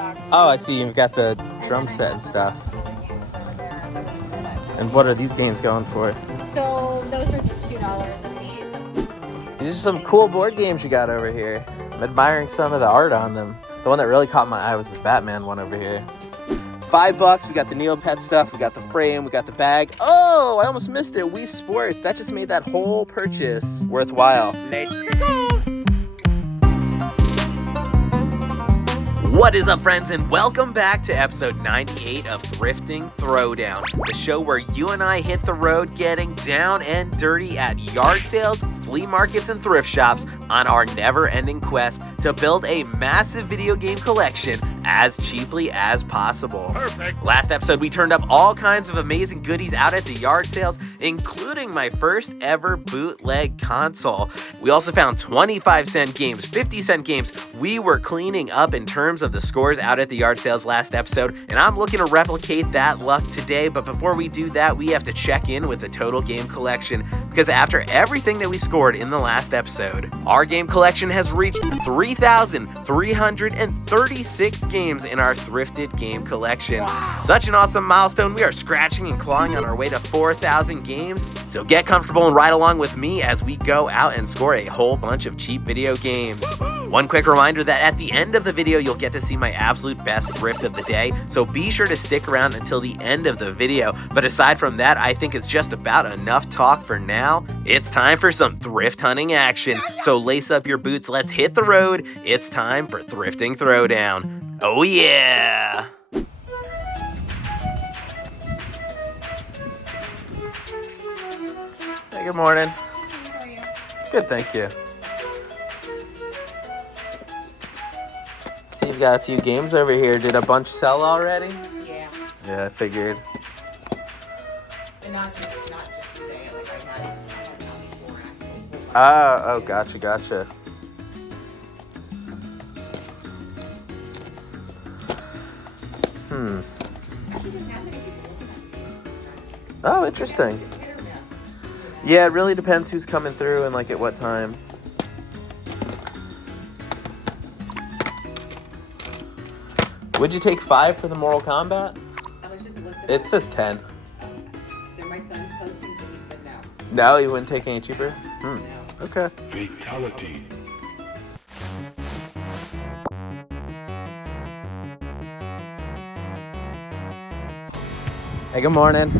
box. Oh, I see. You've got the drum set and stuff. And what are these games going for? So those are just $2 a piece. These are some cool board games you got over here. I'm admiring some of the art on them. The one that really caught my eye was this Batman one over here. $5. We got the Neopet stuff. We got the frame. We got the bag. Oh, I almost missed it. Wii Sports. That just made that whole purchase worthwhile. Let's go. What is up, friends, and welcome back to episode 98 of Thrifting Throwdown, the show where you and I hit the road getting down and dirty at yard sales, flea markets, and thrift shops on our never-ending quest to build a massive video game collection as cheaply as possible. Perfect. Last episode, we turned up all kinds of amazing goodies out at the yard sales, including my first ever bootleg console. We also found 25-cent games, 50-cent games. We were cleaning up in terms of the scores out at the yard sales last episode, and I'm looking to replicate that luck today. But before we do that, we have to check in with the total game collection, because after everything that we scored in the last episode, our game collection has reached 3,336 games in our thrifted game collection. Wow. Such an awesome milestone. We are scratching and clawing on our way to 4,000 games. So get comfortable and ride along with me as we go out and score a whole bunch of cheap video games. One quick reminder that at the end of the video, you'll get to see my absolute best thrift of the day. So be sure to stick around until the end of the video. But aside from that, I think it's just about enough talk for now. It's time for some thrift hunting action. So lace up your boots, let's hit the road. It's time for Thrifting Throwdown. Oh yeah! Hey, good morning. How are you? Good, thank you. See, you've got a few games over here. Did a bunch sell already? Yeah. Yeah, I figured. And not just today. Like I had before actually. Oh, gotcha. Oh, interesting. Yeah, it really depends who's coming through and like at what time. Would you take 5 for the Mortal Kombat? I was just listening. It says 10. They're my son's posting, so he said no. No, you wouldn't take any cheaper? No. Okay. Fatality. Hey, good morning.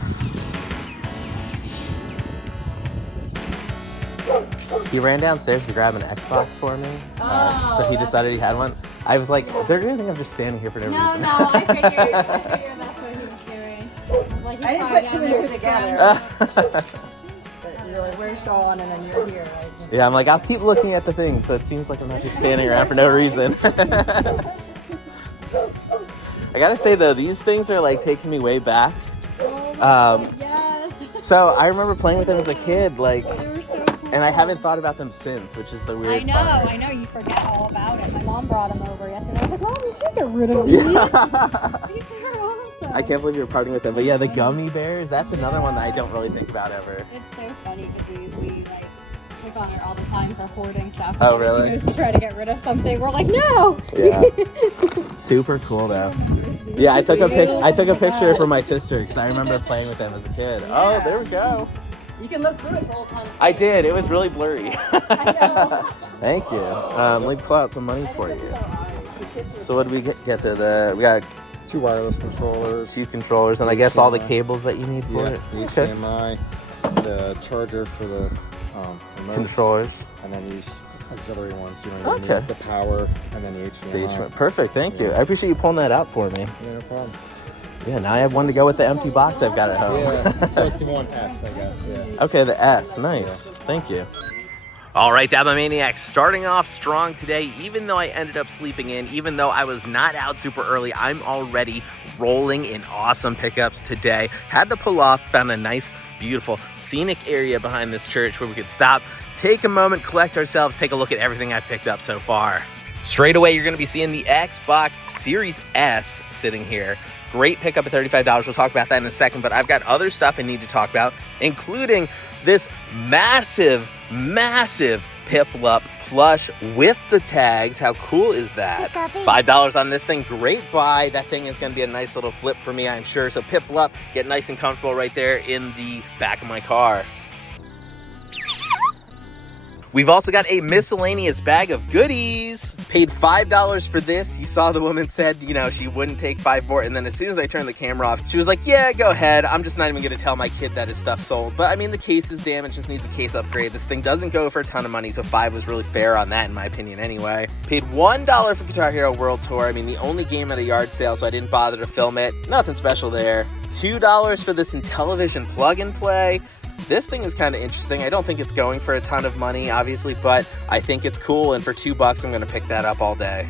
He ran downstairs to grab an Xbox for me, so he decided he had one. I was like, they're gonna think I'm just standing here for no reason. No, I figured that's what he was doing. I I didn't put 2 and 2 together. But you're like, where's Sean? And then you're here, right? Yeah, I'm like, I'll keep looking at the thing, so it seems like I'm not just standing around for no reason. I gotta say though, these things are like taking me way back. Yes. So I remember playing with them as a kid, like, They were so cool. and I haven't thought about them since, which is the weird part. I know. You forget all about it. My mom brought them over yesterday. I was like, Mom, you can get rid of these. Yeah. These are awesome. I can't believe you're partying with them, but yeah, the gummy bears, that's another one that I don't really think about ever. It's so funny because we like pick on her all the time for hoarding stuff. Oh, Whenever really? She goes to try to get rid of something. We're like, no. Yeah. Super cool though. Yeah, I took a picture for my sister because I remember playing with them as a kid. Yeah. Oh, there we go. You can look through it for old times. I did. It was really blurry. I know. Thank you. Let me pull out some money for you. So what did we get to? We got 2 wireless controllers. 2 controllers, and I guess all the cables that you need for it. The Okay. HDMI, the charger for the remotes, Controllers. and then use auxiliary ones. You know, you Okay. need the power and then the HDMI. Perfect. Thank you. I appreciate you pulling that out for me. Yeah, no problem. Yeah, now I have one to go with the empty box I've got at home. Yeah, so it's the 1S, I guess. Yeah. Okay, the S. Nice. Thank you. All right, Dabba Maniacs, starting off strong today. Even though I ended up sleeping in, even though I was not out super early, I'm already rolling in awesome pickups today. Had to pull off, found a nice, beautiful, scenic area behind this church where we could stop, take a moment, collect ourselves, take a look at everything I picked up so far. Straight away, you're going to be seeing the Xbox Series S sitting here. Great pickup at $35. We'll talk about that in a second, but I've got other stuff I need to talk about, including this massive Piplup flush with the tags. How cool is that? $5 on this thing. Great buy. That thing is going to be a nice little flip for me, I'm sure. So pip up, get nice and comfortable right there in the back of my car. We've also got a miscellaneous bag of goodies. Paid $5 for this. You saw the woman said, you know, she wouldn't take $5 for it. And then as soon as I turned the camera off, she was like, yeah, go ahead. I'm just not even gonna tell my kid that his stuff sold. But I mean, the case is damaged, just needs a case upgrade. This thing doesn't go for a ton of money, so $5 was really fair on that in my opinion anyway. Paid $1 for Guitar Hero World Tour. I mean, the only game at a yard sale, so I didn't bother to film it. Nothing special there. $2 for this Intellivision plug and play. This thing is kind of interesting. I don't think it's going for a ton of money, obviously, but I think it's cool, and for $2, I'm gonna pick that up all day.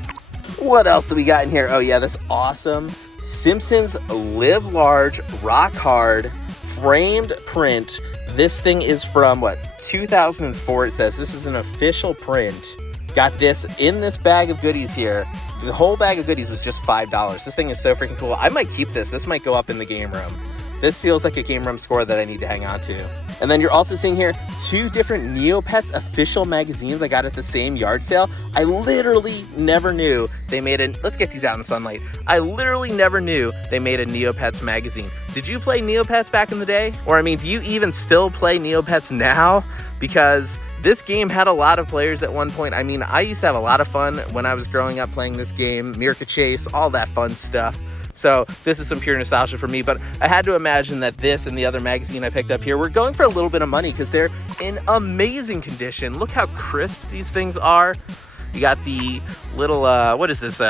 What else do we got in here? Oh yeah, this awesome Simpsons Live Large Rock Hard framed print. This thing is from, what, 2004 it says. This is an official print. Got this in this bag of goodies here. The whole bag of goodies was just $5. This thing is so freaking cool. I might keep this. This might go up in the game room. This feels like a game room score that I need to hang on to. And then you're also seeing here 2 different Neopets official magazines I got at the same yard sale. I literally never knew they made a, let's get these out in the sunlight. I literally never knew they made a Neopets magazine. Did you play Neopets back in the day? Or I mean, do you even still play Neopets now? Because this game had a lot of players at one point. I mean, I used to have a lot of fun when I was growing up playing this game, Mirka Chase, all that fun stuff. So this is some pure nostalgia for me, but I had to imagine that this and the other magazine I picked up here were going for a little bit of money because they're in amazing condition. Look how crisp these things are. You got the little, what is this,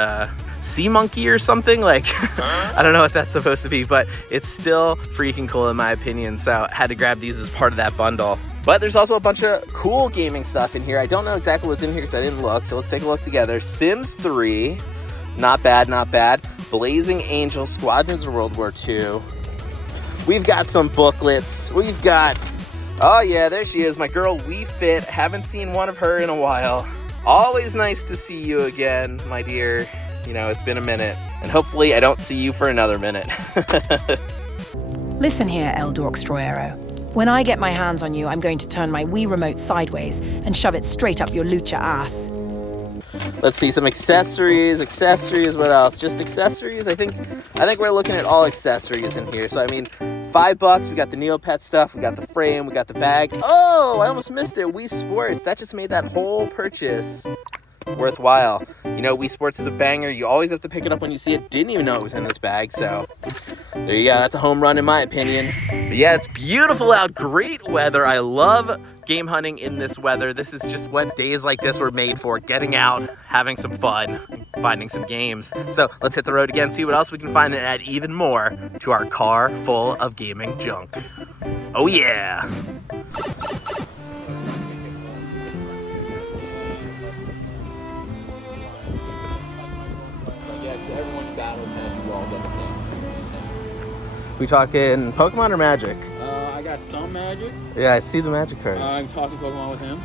sea monkey or something? Like, I don't know what that's supposed to be, but it's still freaking cool in my opinion. So I had to grab these as part of that bundle. But there's also a bunch of cool gaming stuff in here. I don't know exactly what's in here because I didn't look, so let's take a look together. Sims 3, not bad, not bad. Blazing Angel, Squadrons of World War II. We've got some booklets. We've got, oh yeah, there she is, my girl Wii Fit. Haven't seen one of her in a while. Always nice to see you again, my dear. You know, it's been a minute. And hopefully I don't see you for another minute. Listen here, El Dorkstroyero. When I get my hands on you, I'm going to turn my Wii remote sideways and shove it straight up your lucha ass. Let's see, some accessories, what else? Just accessories? I think we're looking at all accessories in here. So I mean, $5, we got the Neopet stuff, we got the frame, we got the bag. Oh, I almost missed it, Wii Sports. That just made that whole purchase worthwhile. You know, Wii Sports is a banger. You always have to pick it up when you see it. Didn't even know it was in this bag, so there you go. That's a home run in my opinion. But yeah, it's beautiful out. Great weather. I love game hunting in this weather. This is just what days like this were made for. Getting out, having some fun, finding some games. So let's hit the road again, see what else we can find and add even more to our car full of gaming junk. Oh yeah. We talking Pokemon or Magic? I got some Magic. Yeah, I see the Magic cards. I'm talking Pokemon with him.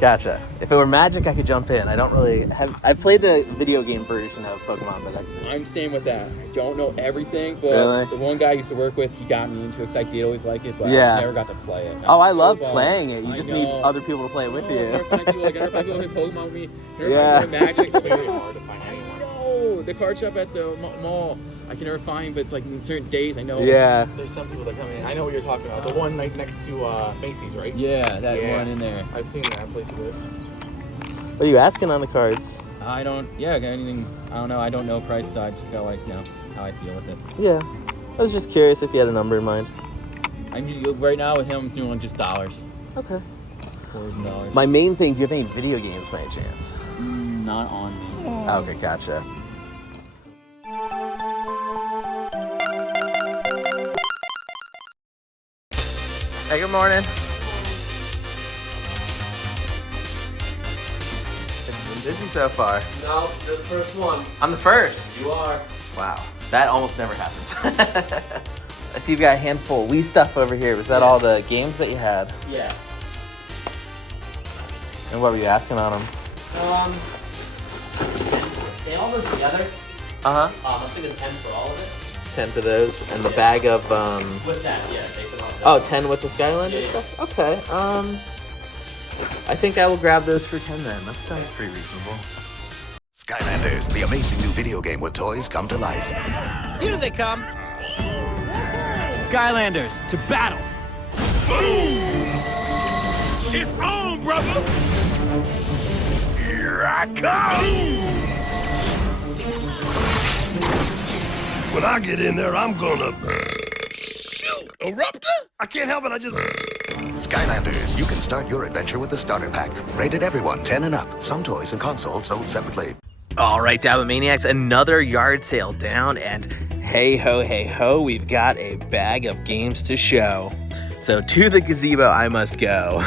Gotcha. If it were Magic, I could jump in. I don't really have... I played the video game version of Pokemon, but that's it. I'm same with that. I don't know everything, but really? The one guy I used to work with, he got me into it because I did always like it, but yeah. I never got to play it. Oh, I love playing it. You just need other people to play it with you. I never find people who play Pokemon with me. Yeah. Magic. It's very hard to find anyone. I know. The card shop at the mall, I can never find, but it's like in certain days I know. Yeah. There's some people that come in. I know what you're talking about. The one like next to Macy's, right? Yeah, that one in there. I've seen that place a bit. What are you asking on the cards? I don't know. I don't know price, so I just gotta know how I feel with it. Yeah. I was just curious if you had a number in mind. Right now with him, I'm doing just dollars. Okay. $4. My main thing, do you have any video games by any chance? Not on me. Okay, gotcha. Hey, good morning. It's been busy so far. No, you're the first one. I'm the first. You are. Wow, that almost never happens. I see you've got a handful of Wii stuff over here. Was that all the games that you had? Yeah. And what were you asking on them? They all go together. Uh-huh. I'm thinking 10 for all of it. 10 for those, and the bag of, With that, yeah, they can all go. Oh, 10 with the Skylander Yeah. stuff? Okay, I think I will grab those for 10 then. That sounds pretty reasonable. Skylanders, the amazing new video game where toys come to life. Here they come. Skylanders, to battle. It's on, brother! Here I come! When I get in there, I'm gonna... Shoot! Eruptor? I can't help it, I just... Skylanders, you can start your adventure with the starter pack. Rated everyone 10 and up. Some toys and consoles sold separately. All right, Dabomaniacs, another yard sale down, and hey ho, we've got a bag of games to show. So to the gazebo I must go.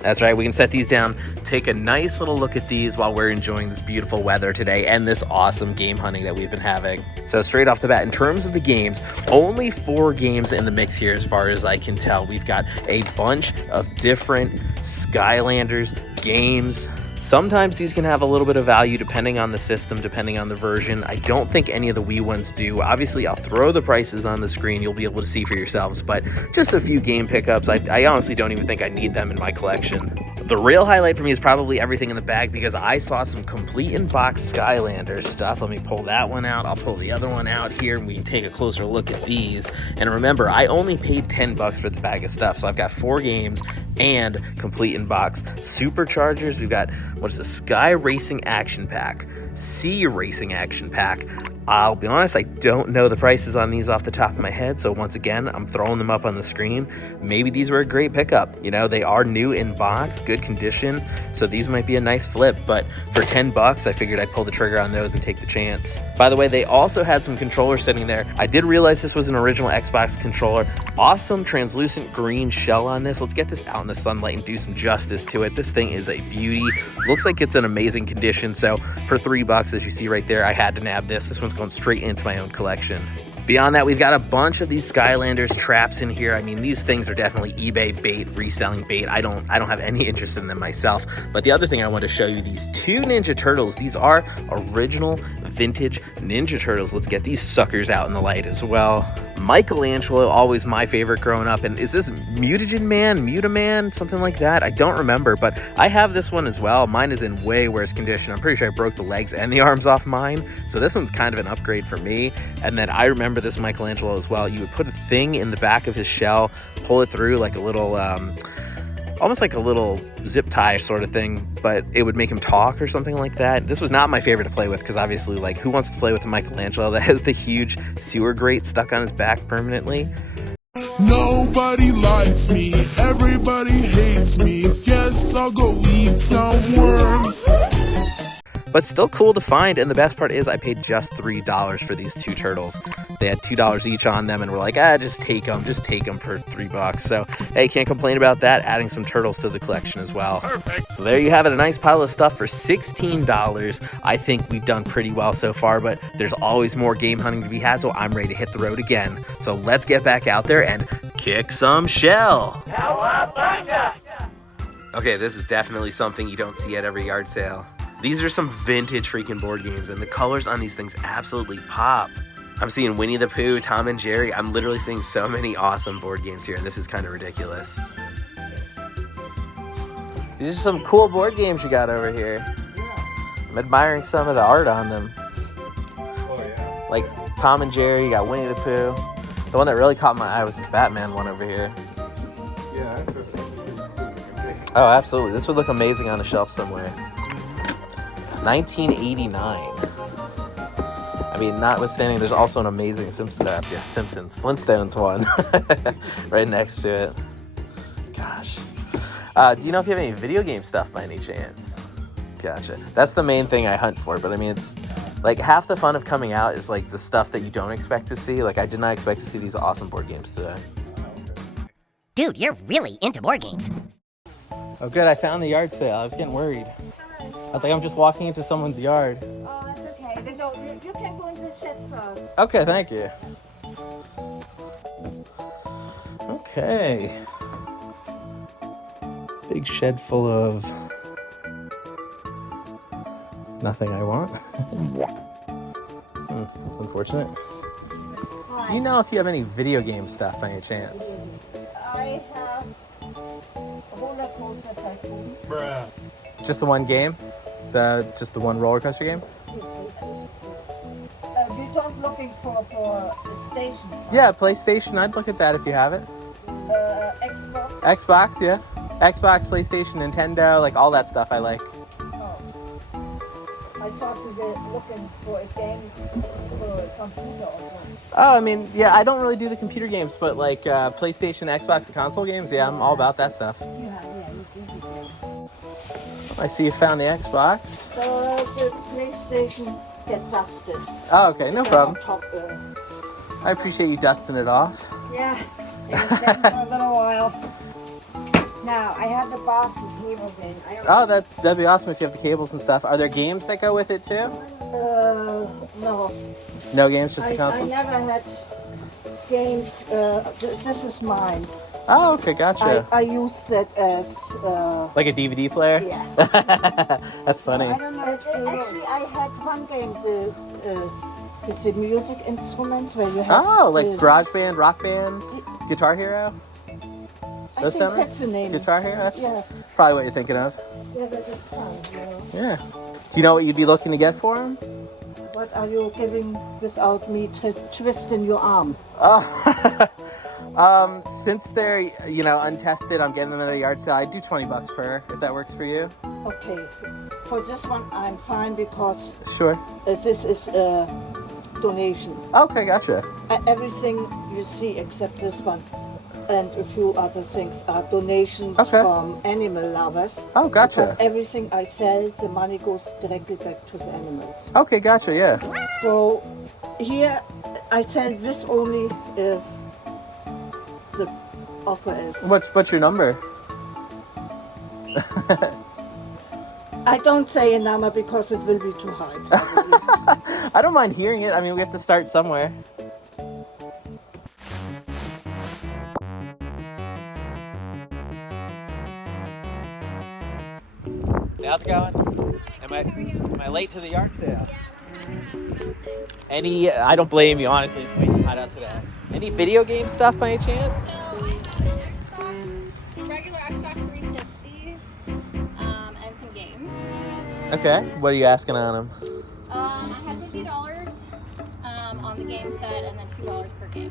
That's right, we can set these down, take a nice little look at these while we're enjoying this beautiful weather today and this awesome game hunting that we've been having. So straight off the bat, in terms of the games, only 4 games in the mix here as far as I can tell. We've got a bunch of different Skylanders games. Sometimes these can have a little bit of value depending on the system, depending on the version. I don't think any of the Wii ones do. Obviously, I'll throw the prices on the screen. You'll be able to see for yourselves, but just a few game pickups. I honestly don't even think I need them in my collection. The real highlight for me is probably everything in the bag because I saw some complete in-box Skylanders stuff. Let me pull that one out. I'll pull the other one out here and we can take a closer look at these. And remember, I only paid 10 bucks for the bag of stuff. So I've got 4 games and complete in-box Superchargers. We've got, what is the Sky Racing Action Pack, Sea Racing Action Pack. I'll be honest, I don't know the prices on these off the top of my head, so once again, I'm throwing them up on the screen. Maybe these were a great pickup. You know, they are new in box, good condition, so these might be a nice flip, but for 10 bucks, I figured I'd pull the trigger on those and take the chance. By the way, they also had some controllers sitting there. I did realize this was an original Xbox controller. Awesome translucent green shell on this. Let's get this out in the sunlight and do some justice to it. This thing is a beauty. Looks like it's in amazing condition, so for 3 bucks, as you see right there, I had to nab this. This one's going straight into my own collection. Beyond that, we've got a bunch of these Skylanders traps in here. I mean, these things are definitely eBay bait, reselling bait. I don't have any interest in them myself. But the other thing I want to show you, these 2 Ninja Turtles. These are original vintage Ninja Turtles. Let's get these suckers out in the light as well. Michelangelo, always my favorite growing up. And is this Mutaman, something like that? I don't remember, but I have this one as well. Mine is in way worse condition. I'm pretty sure I broke the legs and the arms off mine. So this one's kind of an upgrade for me. And then I remember this Michelangelo as well. You would put a thing in the back of his shell, pull it through like a little, almost like a little zip tie sort of thing, but it would make him talk or something like that. This was not my favorite to play with because obviously, like, who wants to play with a Michelangelo that has the huge sewer grate stuck on his back permanently? Nobody likes me, everybody hates me. Guess I'll go eat some worms. But still cool to find, and the best part is I paid just $3 for these 2 turtles. They had $2 each on them, and we're like, just take them for 3 bucks. So, hey, can't complain about that, adding some turtles to the collection as well. Perfect. So there you have it, a nice pile of stuff for $16. I think we've done pretty well so far, but there's always more game hunting to be had, so I'm ready to hit the road again. So let's get back out there and kick some shell. Okay, this is definitely something you don't see at every yard sale. These are some vintage freaking board games, and the colors on these things absolutely pop. I'm seeing Winnie the Pooh, Tom and Jerry. I'm literally seeing so many awesome board games here, and this is kind of ridiculous. These are some cool board games you got over here. Yeah. I'm admiring some of the art on them. Oh, yeah. Like Tom and Jerry, you got Winnie the Pooh. The one that really caught my eye was this Batman one over here. Yeah, that's a... Oh, absolutely. This would look amazing on a shelf somewhere. 1989. I mean, notwithstanding, there's also an amazing Flintstones one right next to it. Gosh. Do you know if you have any video game stuff by any chance? Gotcha. That's the main thing I hunt for, but I mean, it's like half the fun of coming out is like the stuff that you don't expect to see. Like, I did not expect to see these awesome board games today. Dude, you're really into board games. Oh, good. I found the yard sale. I was getting worried. I was like, I'm just walking into someone's yard. Oh, it's okay. No, you can go into the shed first. Okay, thank you. Okay. Big shed full of nothing I want. That's unfortunate. Hi. Do you know if you have any video game stuff by any chance? I have a roller coaster Tycoon. Just the one game? Just the one roller coaster game? We don't looking for a station. Yeah, PlayStation. I'd look at that if you have it. Xbox. Xbox, yeah. Xbox, PlayStation, Nintendo, like all that stuff I like. Oh. I thought you were looking for a game for a computer or something. Oh, I mean, yeah, I don't really do the computer games, but like PlayStation, Xbox, the console games, yeah, I'm all about that stuff. Yeah, you do the game. I see you found the Xbox. So the PlayStation get dusted. Oh, okay, no problem. Top, I appreciate you dusting it off. yeah, it was taking for a little while. Now, I have the box with cable in. Oh, that'd be awesome if you have the cables and stuff. Are there games that go with it too? No. No games, just the I consoles? never had games. This is mine. Oh, okay, gotcha. I use it as... like a DVD player? Yeah. That's funny. I don't know. Actually, I had one game with the music instruments where you have... Oh, like Garage Band, Rock Band, Guitar Hero? I think that's the name. Guitar Hero? That's yeah. probably what you're thinking of. Yeah, that is fun. Yeah. Do you know what you'd be looking to get for them? What are you giving without me twisting your arm? Oh. Since they're, untested, I'm getting them at a yard sale. I do $20 per, if that works for you. Okay. For this one, I'm fine because... Sure. This is a donation. Okay, gotcha. Everything you see except this one and a few other things are donations from animal lovers. Oh, gotcha. Because everything I sell, the money goes directly back to the animals. Okay, gotcha, yeah. So here I sell this only if the offer is... What's your number? I don't say a number because it will be too high. I don't mind hearing it. I mean, we have to start somewhere. How's it going? Am I late to the yard sale? Any? I don't blame you, honestly. It's way too hot out today. Any video game stuff by any chance? Regular Xbox 360, and some games. Okay. What are you asking on them? I had $50 on the game set, and then $2 per game.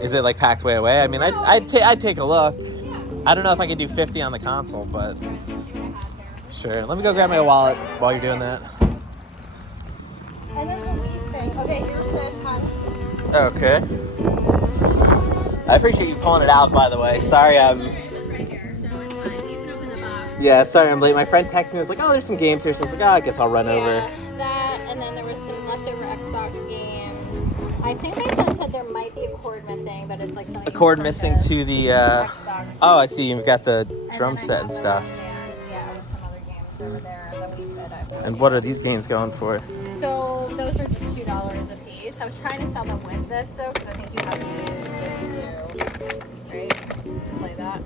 Is it like packed way away? I mean, I'd take a look. Yeah. I don't know if I can do 50 on the console, but. Sure. Let me go grab my wallet while you're doing that. And there's a Wii thing. Okay, here's this, hon. Okay. I appreciate you pulling it out, by the way. Sorry, It's right here, so it's fine. You can open the box. Yeah, sorry I'm late. My friend texted me. Was like, "Oh, there's some games here." So I was like, "Oh, I guess I'll run over." That, and then there was some leftover Xbox games. I think my son said there might be a cord missing, but it's like something. A cord missing to the. Xbox. Oh, I see. You've got the drum set and stuff. Over there that we that I've And what are these games going for? So those are just $2 a piece. I was trying to sell them with this though, because I think you have to use this too, right? To play that.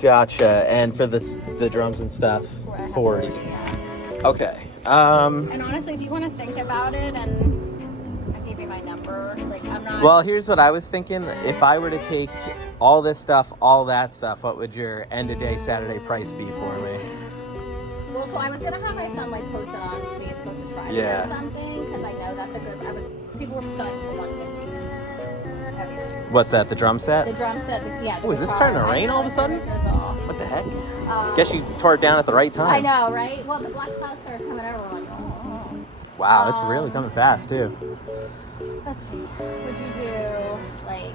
Gotcha. And for the drums and stuff, 40. Yeah. Okay. And honestly, if you want to think about it, and I gave you my number, like I'm not. Well, here's what I was thinking. If I were to take all this stuff, all that stuff, what would your end of day Saturday price be for me? Well, so I was gonna have my son like post it on Facebook to try to or something, because I know that's a good. People were selling for $150. Heavyweight. What's that? The drum set? The drum set. The Oh, is it starting to rain all of a sudden? What the heck? Guess you tore it down at the right time. I know, right? Well, the black clouds started coming over. We're like, oh. Wow, it's really coming fast too. Let's see. Would you do like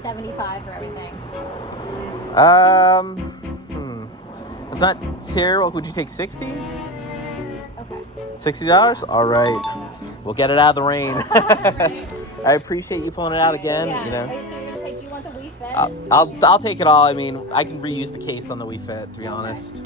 75 for everything? It's not terrible. Would you take 60? Okay. $60? All right. We'll get it out of the rain. I appreciate you pulling it out again. Yeah. You know. So you're gonna take? Do you want the Wii Fit? I'll take it all. I mean, I can reuse the case on the Wii Fit, to be honest.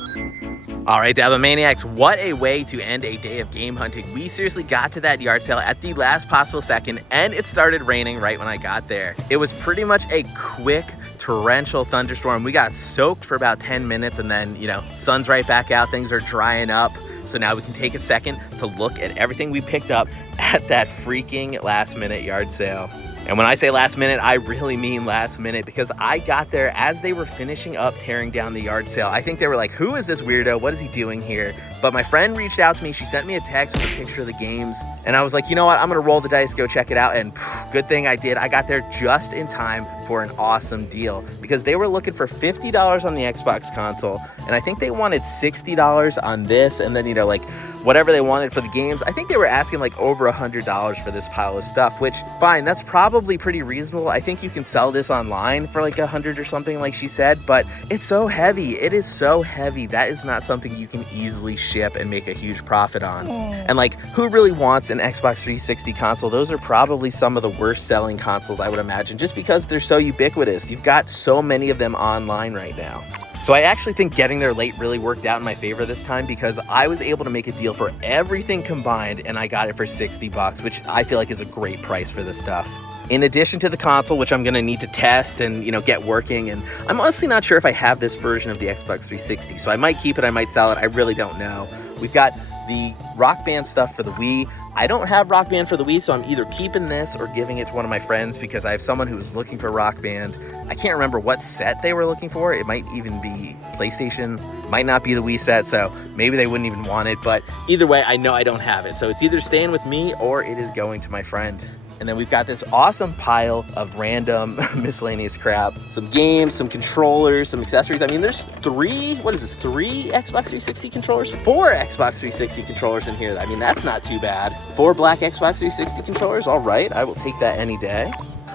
All right, Dabba-Maniacs, what a way to end a day of game hunting. We seriously got to that yard sale at the last possible second, and it started raining right when I got there. It was pretty much a quick torrential thunderstorm. We got soaked for about 10 minutes, and then, sun's right back out. Things are drying up. So now we can take a second to look at everything we picked up at that freaking last minute yard sale. And when I say last minute, I really mean last minute, because I got there as they were finishing up tearing down the yard sale. I think they were like, who is this weirdo? What is he doing here? But my friend reached out to me. She sent me a text with a picture of the games. And I was like, you know what? I'm going to roll the dice, go check it out. And good thing I did. I got there just in time for an awesome deal, because they were looking for $50 on the Xbox console. And I think they wanted $60 on this. And then, you know, like whatever they wanted for the games. I think they were asking like over $100 for this pile of stuff, which fine, that's probably pretty reasonable. I think you can sell this online for like $100 or something, like she said, but it's so heavy. It is so heavy. That is not something you can easily ship and make a huge profit on. And like, who really wants an Xbox 360 console? Those are probably some of the worst selling consoles, I would imagine, just because they're so ubiquitous. You've got so many of them online right now. So I actually think getting there late really worked out in my favor this time, because I was able to make a deal for everything combined, and I got it for $60, which I feel like is a great price for this stuff. In addition to the console, which I'm gonna need to test and, you know, get working, and I'm honestly not sure if I have this version of the Xbox 360, so I might keep it, I might sell it, I really don't know. We've got the Rock Band stuff for the Wii. I don't have Rock Band for the Wii, so I'm either keeping this or giving it to one of my friends, because I have someone who is looking for Rock Band. I can't remember what set they were looking for. It might even be PlayStation, might not be the Wii set, so maybe they wouldn't even want it, but either way, I know I don't have it. So it's either staying with me or it is going to my friend. And then we've got this awesome pile of random miscellaneous crap. Some games, some controllers, some accessories. I mean, there's three Xbox 360 controllers? 4 Xbox 360 controllers in here. I mean, that's not too bad. 4 black Xbox 360 controllers, all right. I will take that any day.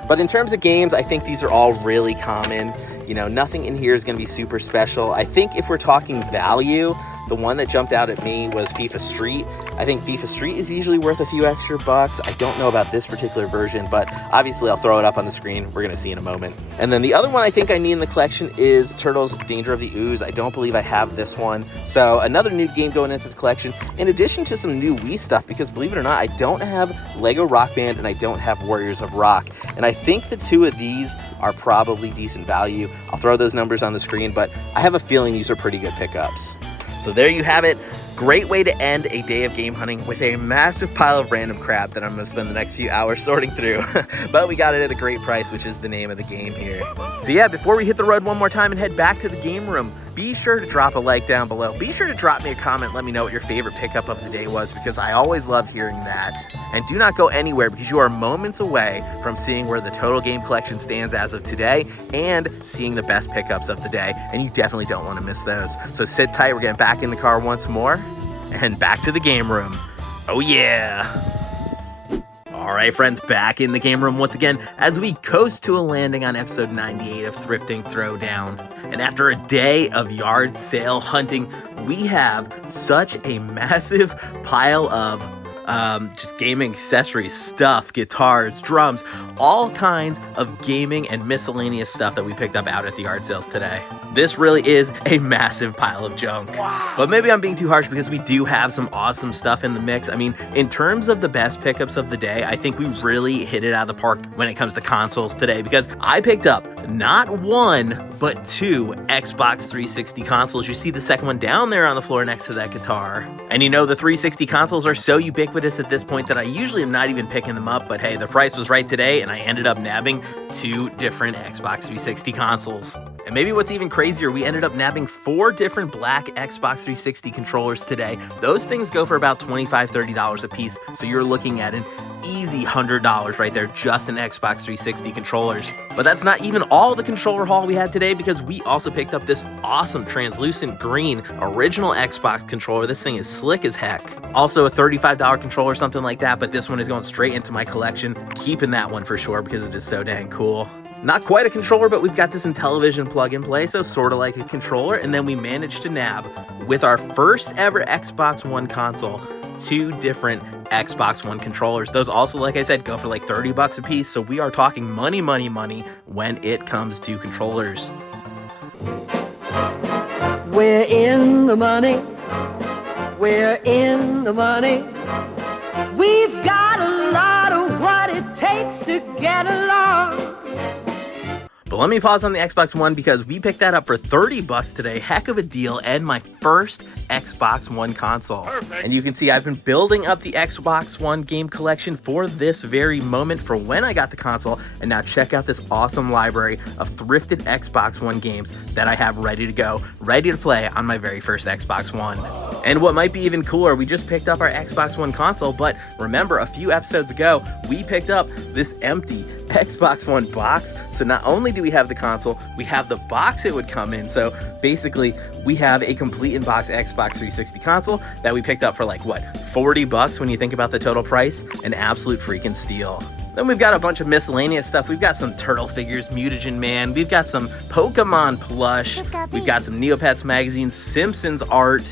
But in terms of games, I think these are all really common. You know, nothing in here is gonna be super special. I think if we're talking value, the one that jumped out at me was FIFA Street. I think FIFA Street is usually worth a few extra bucks. I don't know about this particular version, but obviously I'll throw it up on the screen. We're gonna see in a moment. And then the other one I think I need in the collection is Turtles Danger of the Ooze. I don't believe I have this one. So another new game going into the collection, in addition to some new Wii stuff, because believe it or not, I don't have Lego Rock Band and I don't have Warriors of Rock. And I think the two of these are probably decent value. I'll throw those numbers on the screen, but I have a feeling these are pretty good pickups. So there you have it. Great way to end a day of game hunting with a massive pile of random crap that I'm going to spend the next few hours sorting through. But we got it at a great price, which is the name of the game here. So yeah, before we hit the road one more time and head back to the game room, be sure to drop a like down below. Be sure to drop me a comment. Let me know what your favorite pickup of the day was, because I always love hearing that. And do not go anywhere, because you are moments away from seeing where the total game collection stands as of today and seeing the best pickups of the day. And you definitely don't want to miss those. So sit tight. We're getting back in the car once more and back to the game room. Oh yeah. All right, friends, back in the game room once again as we coast to a landing on episode 98 of Thrifting Throwdown. And after a day of yard sale hunting, we have such a massive pile of just gaming accessories, stuff, guitars, drums, all kinds of gaming and miscellaneous stuff that we picked up out at the yard sales today. This really is a massive pile of junk. Wow. But maybe I'm being too harsh, because we do have some awesome stuff in the mix. I mean, in terms of the best pickups of the day, I think we really hit it out of the park when it comes to consoles today, because I picked up not one, but 2 Xbox 360 consoles. You see the second one down there on the floor next to that guitar. And you know, the 360 consoles are so ubiquitous at this point that I usually am not even picking them up, but hey, the price was right today, and I ended up nabbing 2 different Xbox 360 consoles. And maybe what's even crazier, we ended up nabbing 4 different black Xbox 360 controllers today. Those things go for about $25, $30 a piece, so you're looking at an easy $100 right there just in Xbox 360 controllers. But that's not even all the controller haul we had today, because we also picked up this awesome translucent green original Xbox controller. This thing is slick as heck. Also a $35 controller, something like that, but this one is going straight into my collection. Keeping that one for sure, because it is so dang cool. Not quite a controller, but we've got this Intellivision plug-and-play, so sort of like a controller. And then we managed to nab, with our first ever Xbox One console, 2 different Xbox One controllers. Those also, like I said, go for like $30 a piece, so we are talking money when it comes to controllers. We're in the money. We're in the money. We've got a lot of what it takes to get along. But let me pause on the Xbox One because we picked that up for 30 bucks today. Heck of a deal, and my first Xbox One console. Perfect. And you can see I've been building up the Xbox One game collection for this very moment for when I got the console. And now check out this awesome library of thrifted Xbox One games that I have ready to go, ready to play on my very first Xbox One. And what might be even cooler, we just picked up our Xbox One console, but remember a few episodes ago, we picked up this empty Xbox One box. So not only do we have the console, we have the box it would come in. So basically, we have a complete in-box Xbox 360 console that we picked up for like, what, 40 bucks when you think about the total price? An absolute freaking steal. Then we've got a bunch of miscellaneous stuff. We've got some turtle figures, Mutagen Man. We've got some Pokemon plush. We've got some Neopets magazine, Simpsons art,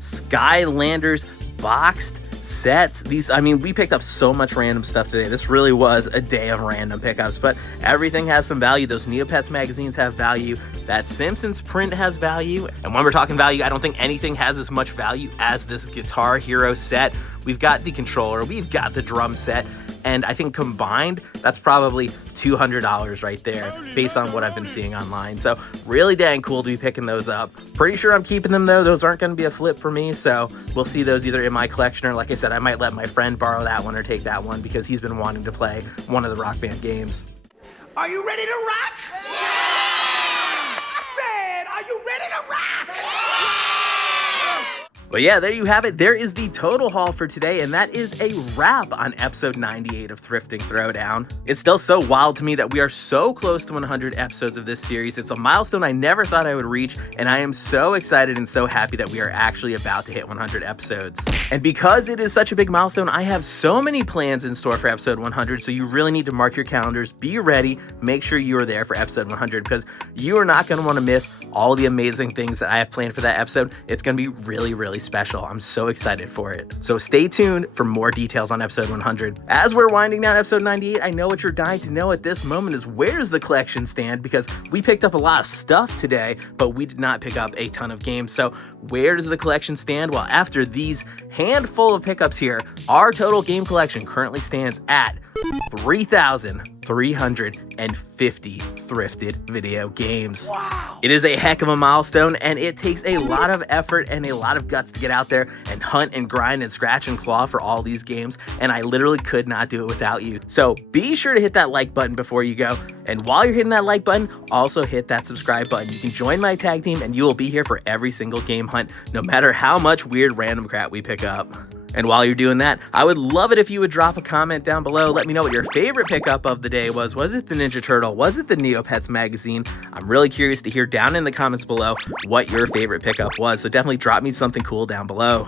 Skylanders boxed sets. We picked up so much random stuff today. This really was a day of random pickups, but everything has some value. Those Neopets magazines have value. That Simpsons print has value. And when we're talking value, I don't think anything has as much value as this Guitar Hero set. We've got the controller, we've got the drum set, and I think combined, that's probably $200 right there based on what I've been seeing online. So really dang cool to be picking those up. Pretty sure I'm keeping them though. Those aren't gonna be a flip for me. So we'll see those either in my collection or, like I said, I might let my friend borrow that one or take that one because he's been wanting to play one of the Rock Band games. Are you ready to rock? Yeah! I said, are you ready to rock? But yeah, there you have it. There is the total haul for today, and that is a wrap on episode 98 of Thrifting Throwdown. It's still so wild to me that we are so close to 100 episodes of this series. It's a milestone I never thought I would reach, and I am so excited and so happy that we are actually about to hit 100 episodes. And because it is such a big milestone, I have so many plans in store for episode 100, so you really need to mark your calendars, be ready, make sure you are there for episode 100, because you are not going to want to miss all the amazing things that I have planned for that episode. It's going to be really, really special. I'm so excited for it. So stay tuned for more details on episode 100. As we're winding down episode 98, I know what you're dying to know at this moment is where's the collection stand, because we picked up a lot of stuff today, but we did not pick up a ton of games. So where does the collection stand? Well, after these handful of pickups here, our total game collection currently stands at 3,350 thrifted video games. Wow. It is a heck of a milestone, and it takes a lot of effort and a lot of guts to get out there and hunt and grind and scratch and claw for all these games, and I literally could not do it without you. So be sure to hit that like button before you go, and while you're hitting that like button, also hit that subscribe button. You can join my tag team, and you will be here for every single game hunt, no matter how much weird random crap we pick up. And while you're doing that, I would love it if you would drop a comment down below. Let me know what your favorite pickup of the day was. Was it the Ninja Turtle? Was it the Neopets magazine? I'm really curious to hear down in the comments below what your favorite pickup was. So definitely drop me something cool down below.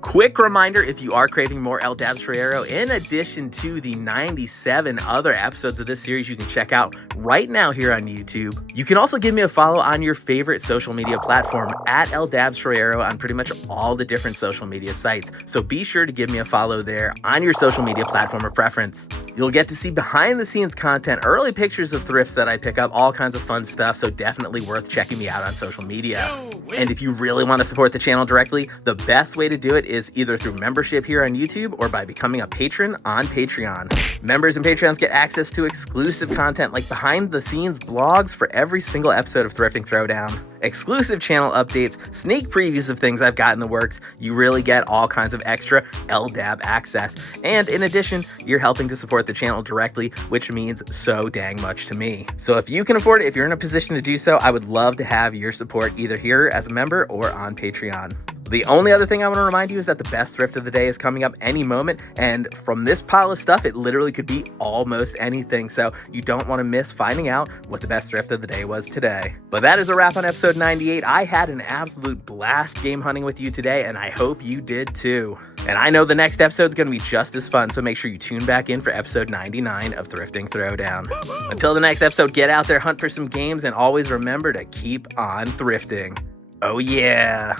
Quick reminder, if you are craving more El Dabs Ferrero, in addition to the 97 other episodes of this series you can check out right now here on YouTube, you can also give me a follow on your favorite social media platform at El Dabs Ferrero on pretty much all the different social media sites. So be sure to give me a follow there on your social media platform of preference. You'll get to see behind the scenes content, early pictures of thrifts that I pick up, all kinds of fun stuff, so definitely worth checking me out on social media. And if you really want to support the channel directly, the best way to do it is either through membership here on YouTube or by becoming a patron on Patreon. Members and Patreons get access to exclusive content like behind the scenes blogs for every single episode of Thrifting Throwdown, exclusive channel updates, sneak previews of things I've got in the works. You really get all kinds of extra LDAB access. And in addition, you're helping to support the channel directly, which means so dang much to me. So if you can afford it, if you're in a position to do so, I would love to have your support either here as a member or on Patreon. The only other thing I want to remind you is that the best thrift of the day is coming up any moment, and from this pile of stuff, it literally could be almost anything, so you don't want to miss finding out what the best thrift of the day was today. But that is a wrap on episode 98. I had an absolute blast game hunting with you today, and I hope you did too. And I know the next episode is going to be just as fun, so make sure you tune back in for episode 99 of Thrifting Throwdown. Until the next episode, get out there, hunt for some games, and always remember to keep on thrifting. Oh yeah!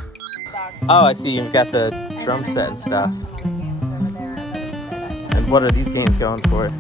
Oh, I see. You've got the drum set and stuff. And what are these games going for?